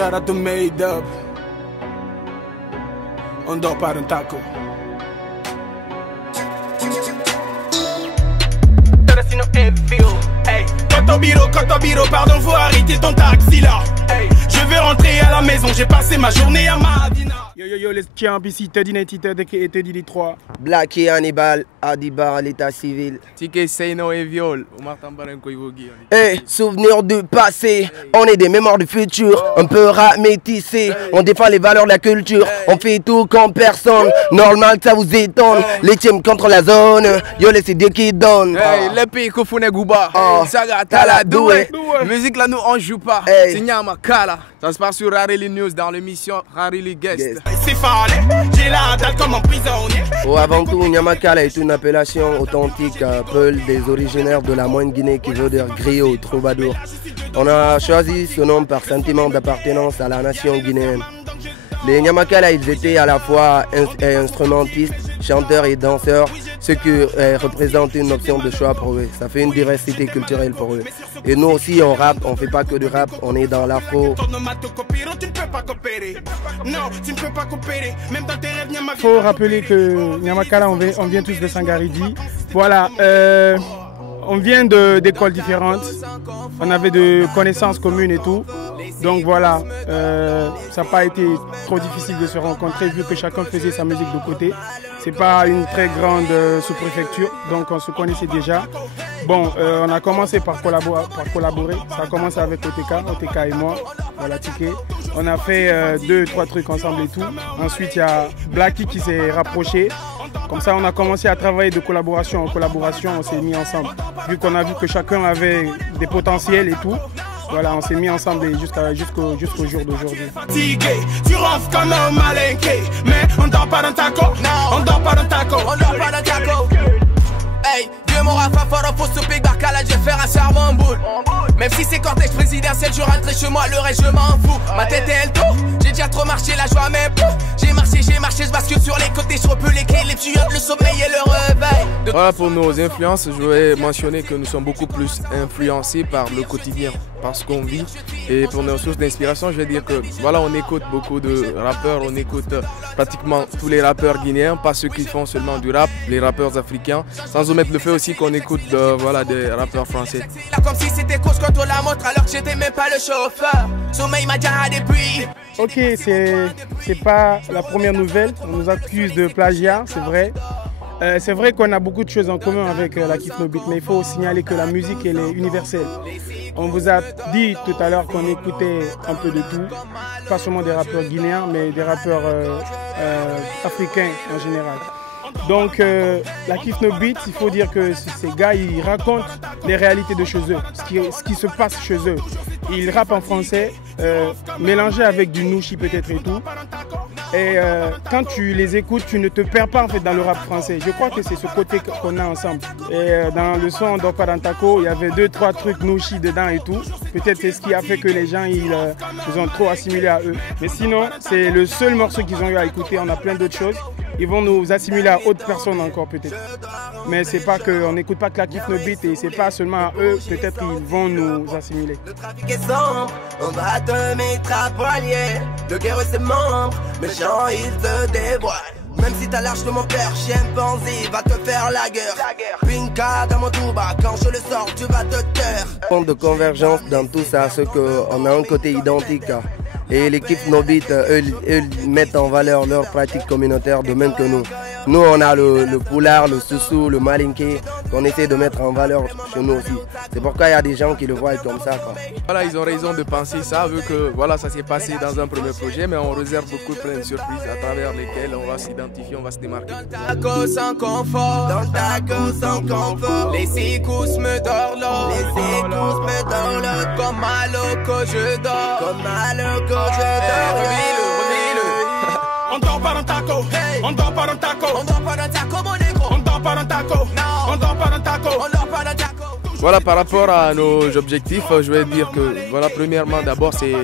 shout out to Made Up. On dort pas d'un taco. Hey, Cotobiro, pardon, faut arrêter ton taxi là. Hey, je veux rentrer à la maison, j'ai passé ma journée à Madina. Yo, les champs ici, Teddy 93 et Teddy 3. Blacky Hannibal, Adibar à l'état civil. Tike Seino et Viol, Omar Tambarenko Ivogi. Hey, souvenir du passé, on est des mémoires du futur, un peu ramétissé, on défend les valeurs de la culture, on fait tout comme personne, normal que ça vous étonne, les teams contre la zone, yo les CD qui donnent. Hey, le pays Kofune Gouba, Saga Tala Doué, musique là nous on joue pas, c'est Nyama Kala. Ça se passe sur Rarely News dans l'émission Rarely Guest. C'est fallu, j'ai la date comme un prisonnier. Oh, avant tout, Nyamakala est une appellation authentique Peul des originaires de la Moyenne Guinée qui veut dire griot, troubadour. On a choisi ce nom par sentiment d'appartenance à la nation guinéenne. Les Nyamakala, ils étaient à la fois instrumentistes, chanteurs et danseurs, ce qui représente une option de choix pour eux. Ça fait une diversité culturelle pour eux. Et nous aussi, on rappe, on fait pas que du rap, on est dans l'afro. Il faut rappeler que Nyamakala, on vient tous de Sangaridi. Voilà, on vient d'écoles différentes, on avait de connaissances communes et tout. Donc voilà, ça n'a pas été trop difficile de se rencontrer vu que chacun faisait sa musique de côté. C'est pas une très grande sous-préfecture, donc on se connaissait déjà. Bon, on a commencé par collaborer. Ça a commencé avec OTK et moi, voilà, Tike. On a fait 2-3 trucs ensemble et tout. Ensuite, il y a Blacky qui s'est rapproché. Comme ça, on a commencé à travailler de collaboration en collaboration, on s'est mis ensemble. Vu qu'on a vu que chacun avait des potentiels et tout. Voilà, on s'est mis ensemble jusqu'au jour d'aujourd'hui. Tu ronfles comme un malinqué, mais on dort pas dans ta cour. On dort pas dans ta cour. On dort pas dans ta cour. Hey, vieux mon Rafa fort faut se piquer Barcala, je vais faire un serment en boule. Même si c'est cortège présidentiel, je rentre chez moi, le reste je m'en fous. Ma tête est elle tourne, j'ai déjà trop marché, la joie même plus. J'ai marché, je bascule sur les côtés, je repeux les clés, les tuyaux, le sommeil et le réveil. Voilà pour nos influences, je voulais mentionner que nous sommes beaucoup plus influencés par le quotidien, par ce qu'on vit. Et pour nos sources d'inspiration, je vais dire que voilà, on écoute beaucoup de rappeurs, on écoute pratiquement tous les rappeurs guinéens, pas ceux qui font seulement du rap, les rappeurs africains, sans omettre le fait aussi qu'on écoute voilà, des rappeurs français. Comme si c'était cause contre la montre alors que j'étais même pas le chauffeur. Sommeil m'a déjà depuis. Ok, c'est pas la première nouvelle, on nous accuse de plagiat, c'est vrai. C'est vrai qu'on a beaucoup de choses en commun avec la Kif No Beat, mais il faut signaler que la musique elle est universelle. On vous a dit tout à l'heure qu'on écoutait un peu de tout, pas seulement des rappeurs guinéens, mais des rappeurs africains en général. Donc la Kif No Beat, il faut dire que ces gars, ils racontent les réalités de chez eux, ce qui se passe chez eux. Ils rappent en français, mélangé avec du nouchi peut-être et tout. Et quand tu les écoutes, tu ne te perds pas en fait dans le rap français. Je crois que c'est ce côté qu'on a ensemble. Et dans le son d'Oparantako, il y avait 2-3 trucs nouchi dedans et tout. Peut-être c'est ce qui a fait que les gens ils ont trop assimilé à eux. Mais sinon, c'est le seul morceau qu'ils ont eu à écouter. On a plein d'autres choses. Ils vont nous assimiler à autres personnes encore peut-être. Mais c'est pas qu'on n'écoute pas que la Kif No Beat et c'est pas seulement à eux, peut-être qu'ils vont nous assimiler. Le trafic est sombre, on va te mettre à poilier. Le guerre ses membres, méchant il te dévoile. Même si t'as l'arche de mon père, chimpanzé va te faire la guerre. Pinka dans mon touba, quand je le sors, tu vas te taire. Point de convergence dans tout ça, c'est qu'on a un côté identique. Et l'équipe No Beat, eux mettent en valeur leurs pratiques communautaires de même que nous. Nous, on a le poulard, le soussou, le malinké, qu'on essaie de mettre en valeur chez nous aussi. C'est pourquoi il y a des gens qui le voient comme ça, quoi. Voilà, ils ont raison de penser ça, vu que voilà, ça s'est passé dans un premier projet, mais on réserve beaucoup de surprises à travers lesquelles on va s'identifier, on va se démarquer. Dans ta cause sans confort, dans ta cause sans confort. Les secousses me dorlent, les secousses me dorlent. Comme à loco je dors, comme à loco je dors. On dort pas dans ta cour, on dort pas dans ta cour. On dort pas dans ta cour, mon négro. On dort pas dans ta cour, on dort pas dans ta cour. On dort pas dans ta cour. Voilà, par rapport à nos objectifs, je vais dire que, voilà, premièrement, d'abord, c'est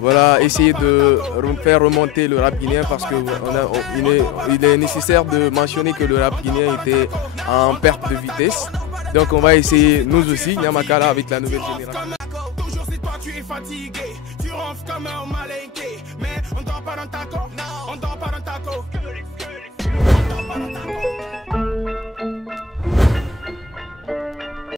voilà, essayer de faire remonter le rap guinéen parce qu'il est nécessaire de mentionner que le rap guinéen était en perte de vitesse. Donc, on va essayer, nous aussi, Nyamakala, avec la nouvelle génération. tu es fatigué, tu ronfles comme un malinqué. Mais on dort pas dans ta cour,